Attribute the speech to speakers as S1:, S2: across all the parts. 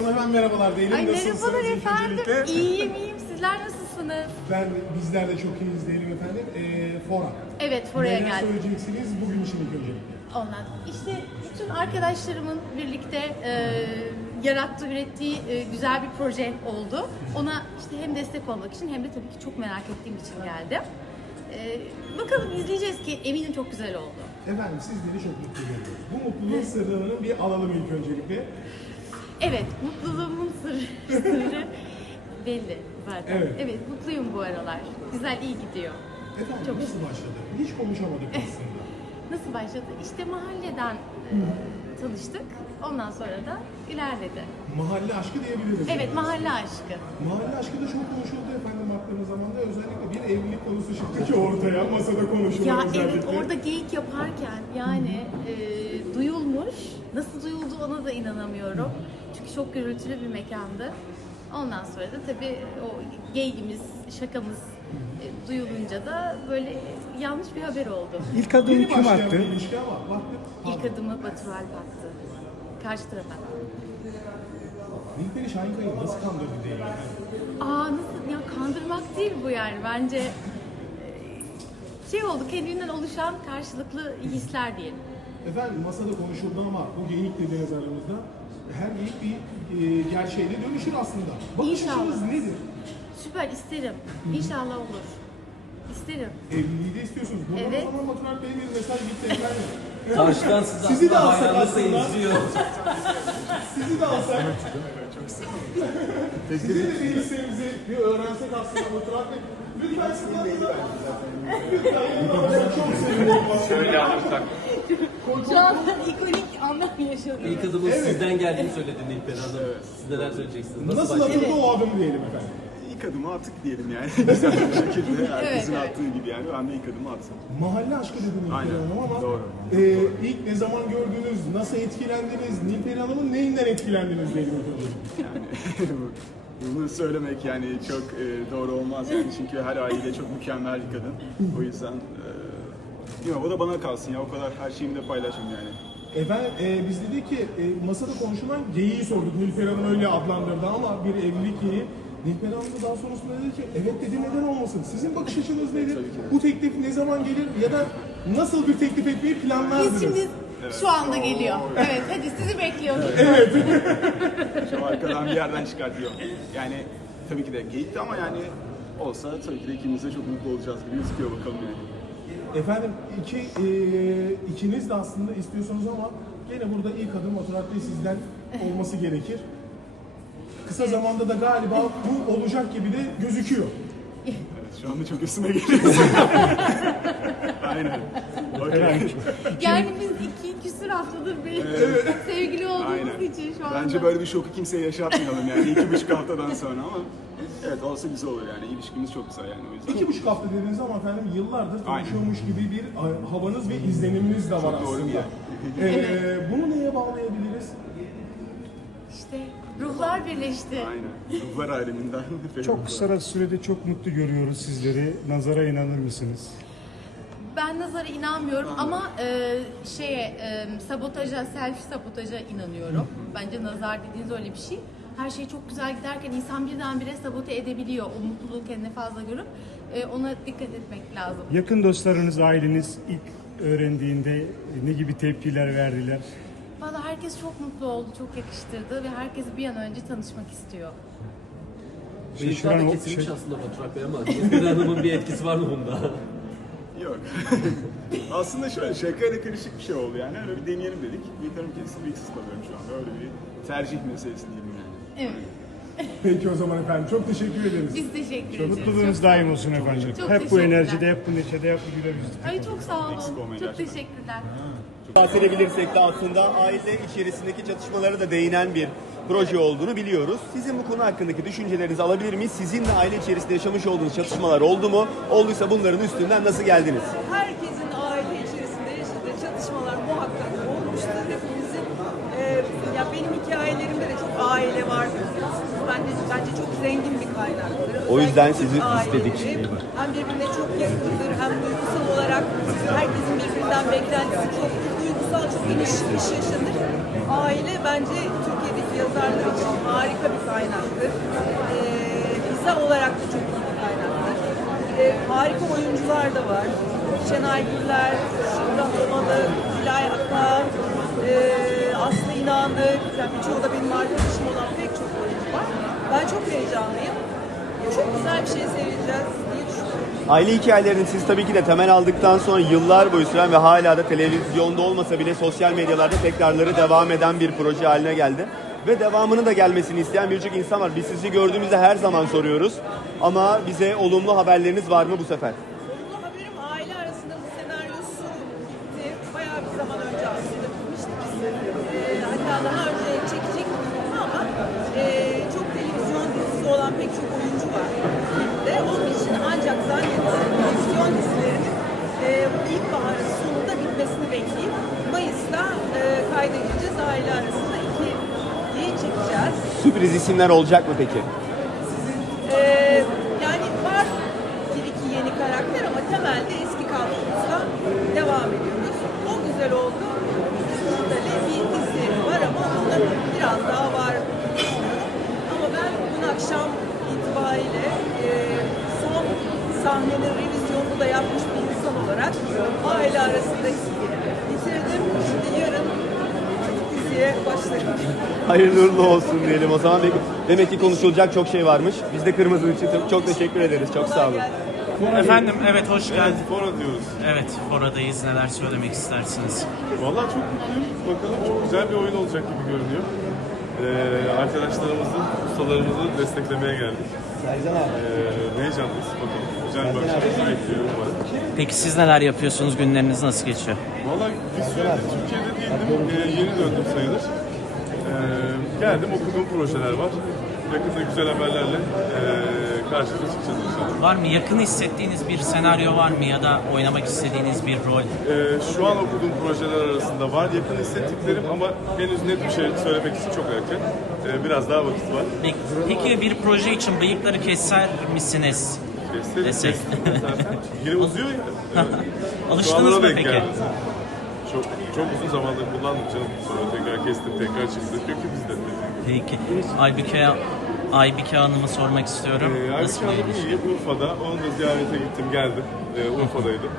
S1: hemen merhabalar diyelim.
S2: Ay merhabalar efendim.
S1: Öncelikle?
S2: İyiyim. Sizler nasılsınız?
S1: Bizler de çok iyiyiz diyelim efendim. Fora.
S2: Evet, Fora'ya
S1: Neler
S2: geldim.
S1: söyleyeceksiniz bugün için ilk öncelikle?
S2: Ondan. İşte bütün arkadaşlarımın birlikte yarattığı, ürettiği güzel bir proje oldu. Ona işte hem destek olmak için hem de tabii ki çok merak ettiğim için geldim. Bakalım izleyeceğiz ki eminim çok güzel oldu.
S1: Efendim sizleri çok mutlu görüyoruz. Bu mutluluğun sırrını bir alalım ilk öncelikle.
S2: Evet, mutluluğumun sırrı belli zaten. Evet, mutluyum bu aralar. Güzel, iyi gidiyor.
S1: Efendim
S2: Çok
S1: nasıl başladı? Hiç konuşamadık aslında.
S2: Nasıl başladı? İşte mahalleden tanıştık. Ondan sonra da ilerledi.
S1: Mahalle aşkı diyebiliriz.
S2: Evet,
S1: yani.
S2: mahalle aşkı.
S1: Mahalle aşkı da çok konuşuldu efendim baktığımız zaman da özellikle bir evlilik konusu çıktı ki ortaya masada konuşulan
S2: Ya
S1: özellikle.
S2: evet, orada geyik yaparken yani duyulmuş. Nasıl duyuldu ona da inanamıyorum. Çünkü çok gürültülü bir mekandı. Ondan sonra da tabii o geyigimiz, şakamız duyulunca da böyle yanlış bir haber oldu.
S3: İlk adımı
S1: Yeni
S3: kim
S1: başlayan
S3: attı?
S1: bir ilişki ama baktık.
S2: İlk adımı Batur Alp attı. Karşı tarafa.
S1: Nilperi Şahinkaya'yı nasıl kandırdı diye.
S2: Nasıl ya, kandırmak değil bu yani bence şey oldu, kendinden oluşan karşılıklı hisler diyelim.
S1: Efendim masada konuşuldu ama bu geyik dediğiniz aramızda her geyik bir gerçeğe de dönüşür aslında. Bakış
S2: İnşallah.
S1: açınız nedir?
S2: Süper, isterim. İnşallah olur. İsterim.
S1: Evliliği de istiyorsunuz. Buradan
S2: Evet.
S1: o zaman Batur Alp Bey'e bir mesaj gitti efendim.
S4: Karşıdan
S1: Sizi de
S4: aslında
S1: alsak
S4: hayranlıkla
S1: aslında.
S4: izliyor.
S1: Sizi de alsak. Sizin de bir isteğinizi bir öğrensek aslında Batur Alp Bey. Lütfen siz yanında. Lütfen yanında. Çok sevinirim.
S5: Şöyle alırsak.
S2: Şu an ikonik anlar yaşadım.
S4: İlk adımın sizden geldiğini söyledi Nilperi Hanım. Siz neler söyleyeceksiniz?
S1: Nasıl
S4: başladı?
S1: atıldı o adım diyelim efendim.
S5: İlk adımı attık diyelim yani. Güzel bir şekilde herkesin
S2: Evet.
S5: attığı gibi yani. Ben de ilk adımı attım.
S1: Mahalle aşkı dediniz
S5: Aynen,
S1: Nilperi Hanım ama
S5: doğru.
S1: ilk ne zaman gördünüz, nasıl etkilendiniz, Nilperi Hanım'ın neyinden etkilendiniz diyelim efendim.
S5: Yani bunu söylemek yani çok doğru olmaz yani. Çünkü her aile çok mükemmel bir kadın. O yüzden bilmiyorum, o da bana kalsın ya. O kadar her şeyimi de paylaşım yani.
S1: Efendim biz dedik ki masada konuşulan geyiği sorduk. Nilperi Hanım öyle adlandırdı ama bir evlilik geyiği. Nilperi Hanım da daha sonrasında dedi ki evet dedi, neden olmasın? Sizin bakış açınız nedir? Bu teklif ne zaman gelir ya da nasıl bir teklif etmeyi planlardınız?
S2: Biz şimdi şu anda geliyor. Evet, hadi sizi bekliyorduk.
S5: Şu arkadan bir yerden çıkartıyor. Yani tabii ki de geyikti ama yani olsa tabii ki de ikimiz de çok mutlu olacağız gibi gözüküyor, bakalım yani.
S1: Efendim ikiniz de aslında istiyorsunuz ama gene burada ilk adım Batur Alp Bey sizden olması gerekir. Kısa zamanda da galiba bu olacak gibi de gözüküyor.
S5: Evet, şu anda çok üstüme geliyor. Aynen. Okay.
S2: Yani biz 2 küsur haftadır bir sevgili olduğumuz
S5: Aynen.
S2: için şu anda.
S5: Bence böyle bir şoku kimseye yaşatmayalım yani 2,5 haftadan sonra ama evet, olsa güzel olur yani, ilişkimiz çok güzel yani, o yüzden.
S1: 2,5 hafta dediğiniz ama efendim yıllardır tanışıyormuş gibi bir havanız ve izleniminiz de var
S5: Çok doğru
S1: aslında.
S5: bir
S1: Bunu neye bağlayabiliriz?
S2: İşte ruhlar birleşti.
S5: Aynen. Ruhlar aleminden.
S3: Çok kısa sürede çok mutlu görüyoruz sizleri. Nazara inanır mısınız?
S2: Ben nazara inanmıyorum ama sabotaja, self sabotaja inanıyorum. Bence nazar dediğiniz öyle bir şey. Her şey çok güzel giderken insan birdenbire sabote edebiliyor. O mutluluğu kendine fazla görüp ona dikkat etmek lazım.
S3: Yakın dostlarınız, aileniz ilk öğrendiğinde ne gibi tepkiler verdiler?
S2: Valla herkes çok mutlu oldu, çok yakıştırdı ve herkes bir an önce tanışmak istiyor.
S4: Bıyıklar da kesilmiş aslında Batur Alp Bey ama Nilperi Hanım'ın bir etkisi var mı bunda?
S5: Yok. Aslında şöyle şakayla karışık bir şey oldu yani. Öyle bir deneyelim dedik. Bıyıklarım kesildi, bıyıksız kalıyorum şu anda. Öyle bir tercih meselesi diyelim yani.
S2: Evet.
S1: Peki o zaman efendim çok teşekkür ederiz.
S2: Biz teşekkür ederiz.
S3: Mutluluğunuz daim olsun efendim.
S2: Çok
S3: Hep bu
S2: teşekkürler.
S3: enerjide, hep bu neşede, hep bu güler yüzlükte.
S2: Ay çok sağ
S5: Eksik
S2: olun.
S5: olmayın
S2: Çok
S5: gerçekten.
S2: teşekkürler.
S6: Bahsedebilirsek de aslında aile içerisindeki çatışmalara da değinen bir proje olduğunu biliyoruz. Sizin bu konu hakkındaki düşüncelerinizi alabilir miyiz? Sizin de aile içerisinde yaşamış olduğunuz çatışmalar oldu mu? Olduysa bunların üstünden nasıl geldiniz?
S7: Herkesin aile içerisinde yaşadığı çatışmalar muhakkak olmuştur. Hepimizin ya benim hikayelerimde de çok aile vardır. Bence çok zengin bir kaynaktır.
S6: O yüzden
S7: Özellikle
S6: sizi
S7: Türk aileleri
S6: istedik.
S7: hem birbirine çok yakındır, hem duygusal olarak herkesin birbirinden beklentisi çoktur. Duygusal çok geniş yaşanır. Aile bence Türkiye'deki yazarlar için harika Fiziksel olarak da çok iyi bir kaynaktır. Harika oyuncular da var. Şenay Güller, Şükran Omalı, Dilay Aka, Aslı İnandık, yani birçoğu da benim arkadaşım olan pek çok oyuncu var. Ben çok heyecanlıyım. Çok güzel bir şey seyredeceğiz diye düşünüyorum.
S6: Aile hikayelerini siz tabii ki de temel aldıktan sonra yıllar boyu süren ve hala da televizyonda olmasa bile sosyal medyalarda tekrarları devam eden bir proje haline geldi. Ve devamının da gelmesini isteyen birçok insan var. Biz sizi gördüğümüzde her zaman soruyoruz. Ama bize olumlu haberleriniz var mı bu sefer?
S7: Olumlu haberim aile arasında bu senaryosu bitti. Bayağı bir zaman önce aslında bitmişti. Hatta daha önce çekecektik ama çok televizyon dizisi olan pek çok oyuncu var filmde. Onun için ancak zannediyorum televizyon dizilerinin ilkbaharın sonunda bitmesini bekleyip Mayıs'ta kayda gireceğiz. Aile arasında 2'yi çekeceğiz.
S6: Sürpriz isimler olacak mı peki?
S7: Yani var bir iki yeni karakter ama temelde eski kadromuzla devam ediyoruz. O güzel oldu. Böyle bir dizi var ama onda biraz daha var düşünüyorum. Ama ben bugün akşam itibariyle son sahnenin revizyonunu da yapmış bir insan olarak aile arasında bitirdim. Şimdi yarın diziye başlarım.
S6: Hayırlı uğurlu olsun diyelim o zaman. Demek ki konuşulacak çok şey varmış. Biz de Kırmızı için çok teşekkür ederiz. Çok sağ olun.
S8: Efendim, evet hoş geldin.
S9: Fora diyoruz.
S8: Evet, Fora'dayız. Neler söylemek istersiniz?
S9: Vallahi çok mutluyum. Bakalım çok güzel bir oyun olacak gibi görünüyor. Arkadaşlarımızı, ustalarımızı desteklemeye geldik. Heyecanlıyız. Bakalım. Güzel bir akşam bekliyorum umarım.
S8: Peki siz neler yapıyorsunuz? Günleriniz nasıl geçiyor?
S9: Vallahi bir süredir Türkiye'de değildim. Yeni döndüm sayılır. Geldim, okuduğum projeler var. Yakında güzel haberlerle karşınıza çıkacağız inşallah.
S8: Var mı? Yakın hissettiğiniz bir senaryo var mı? Ya da oynamak istediğiniz bir rol?
S9: Şu an okuduğum projeler arasında var. Yakın hissettiklerim ama henüz net bir şey söylemek için çok erken. Biraz daha vakit var.
S8: Peki bir proje için bıyıkları keser misiniz? Desek.
S9: Yine uzuyor ya. Evet.
S8: Alıştınız mı peki?
S9: Çok uzun zamandır kullandım canım. Sonra tekrar kestim, tekrar çıktı. Kökü bizde.
S8: Peki. Aybike Hanım'ı sormak istiyorum. Nasıl
S9: Aybike
S8: bir
S9: Hanım
S8: ilişki?
S9: iyi. Urfa'da. Onu da ziyarete gittim, geldim. Urfa'daydım.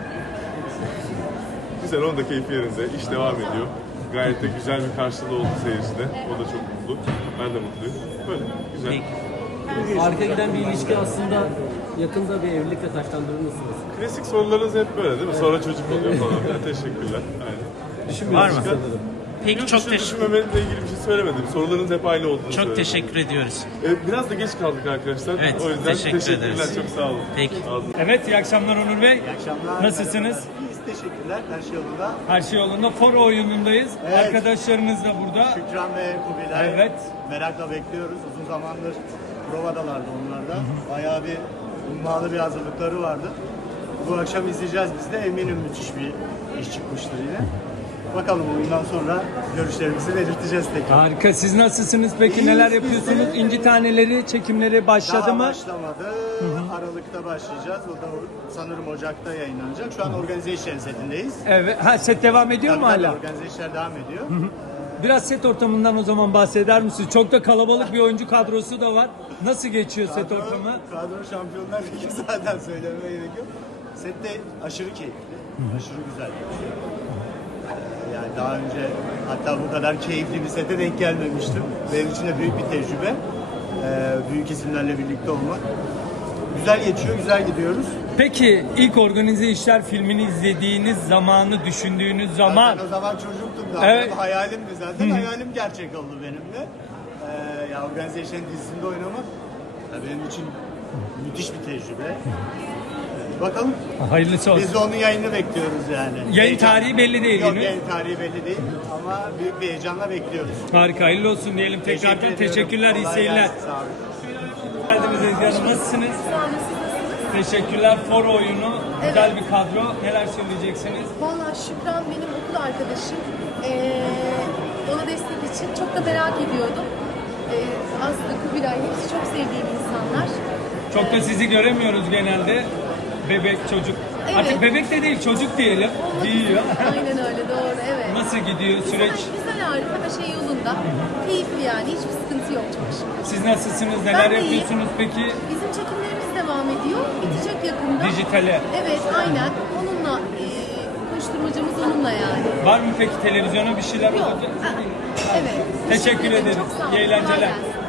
S9: Güzel, onun da keyfi yerinde. İş devam ediyor. Gayet de güzel bir karşılığı oldu seyircide. O da çok mutlu. Ben de mutluyum. Böyle, güzel.
S8: Peki.
S4: Harika giden bir ilişki aslında yakında bir evlilikle taşlandırır mısınız?
S9: Klasik sorularınız hep böyle değil mi? Sonra çocuk oluyor falan. Teşekkürler. Aynen.
S8: Var mı? Peki çok
S9: Düşünmemekle ilgili bir şey söylemedim. Sorularınız hep aynı olduğunu
S8: çok
S9: söyledim.
S8: teşekkür ediyoruz.
S9: Biraz da geç kaldık arkadaşlar.
S8: Evet,
S9: o yüzden
S8: teşekkür
S9: teşekkürler.
S8: ederiz.
S9: Çok sağ olun.
S8: Peki.
S3: Evet, iyi akşamlar Onur Bey.
S10: İyi akşamlar.
S3: Nasılsınız?
S10: İyiyiz, teşekkürler. Her şey yolunda.
S3: Her şey yolunda. Fora oyunundayız.
S10: Evet.
S3: Arkadaşlarınız da burada.
S10: Şükran ve Kubilay.
S3: Evet.
S10: Merakla bekliyoruz. Uzun zamandır provadalardı onlar da. Bayağı bir ummalı bir hazırlıkları vardı. Bu akşam izleyeceğiz biz de. Eminim müthiş bir iş çıkmıştır yine. Bakalım oyundan sonra görüşlerimizi belirteceğiz tekrar.
S3: Harika. Siz nasılsınız peki?
S10: İyiyiz
S3: Neler
S10: biz de.
S3: yapıyorsunuz? İnci Taneleri çekimleri başladı
S10: Daha
S3: mı?
S10: başlamadı. Aralıkta başlayacağız. O da sanırım Ocak'ta yayınlanacak. Şu an organization setindeyiz.
S3: Evet. Ha, set devam ediyor mu
S10: Tabii,
S3: hala?
S10: organize işler devam ediyor.
S3: Biraz set ortamından o zaman bahseder misiniz? Çok da kalabalık bir oyuncu kadrosu da var. Nasıl geçiyor set ortamı?
S10: Kadro Şampiyonlar Ligi zaten söylemeye gerek yok. Set de aşırı keyifli, aşırı güzel. Yani daha önce hatta bu kadar keyifli bir sete denk gelmemiştim. Benim için de büyük bir tecrübe. Büyük isimlerle birlikte olmak. Güzel geçiyor, güzel gidiyoruz.
S3: Peki ilk Organize İşler filmini izlediğiniz zamanı düşündüğünüz zaman
S10: Ben o zaman çocuktum daha.
S3: Evet.
S10: Evet. Hayalimdi zaten. Hayalim gerçek oldu benim de. Ya Organize İşler'in dizisinde oynamak ya benim için müthiş bir tecrübe. Bakalım.
S3: hayırlısı olsun.
S10: Biz de onun yayını bekliyoruz yani.
S3: Yayın tarihi belli değil
S10: Yok,
S3: henüz.
S10: yayın tarihi belli değil ama büyük bir heyecanla bekliyoruz.
S3: Harika, hayırlı olsun diyelim. Tekrardan
S10: ediyorum.
S3: teşekkürler, iyi
S10: Kolay
S3: seyirler.
S10: gelsin, sağ olun.
S3: Geldiniz Ezgi Hanım, nasılsınız?
S2: Sağ olun, siz nasılsınız?
S3: Teşekkürler. Fora oyunu, güzel
S2: Evet.
S3: bir kadro. Neler söyleyeceksiniz?
S2: Valla Şükran benim okul arkadaşım. Ona destek için çok da merak ediyordum. Aslı, Kubilay hepsi çok sevdiğim insanlar.
S3: Çok da sizi göremiyoruz genelde. Bebek, çocuk.
S2: Evet.
S3: Artık bebek de değil, çocuk diyelim. Büyüyor.
S2: Aynen öyle, doğru, evet.
S3: Nasıl gidiyor süreç?
S2: Güzel, harika, her şey yolunda. Keyifli yani, hiçbir sıkıntı yok çok şükür.
S3: Siz nasılsınız? Neler
S2: Ben de iyiyim.
S3: yapıyorsunuz peki?
S2: Bizim çekimlerimiz devam ediyor. Bitecek yakında.
S3: Dijitale.
S2: Evet, aynen. Onunla koşturmacamız onunla yani.
S3: Var mı peki televizyona bir şeyler
S2: Yok.
S3: olacak?
S2: Evet.
S3: Teşekkür ederim.
S2: Çok sağ olun.
S3: İyi eğlenceler.
S2: Kolay gelsin.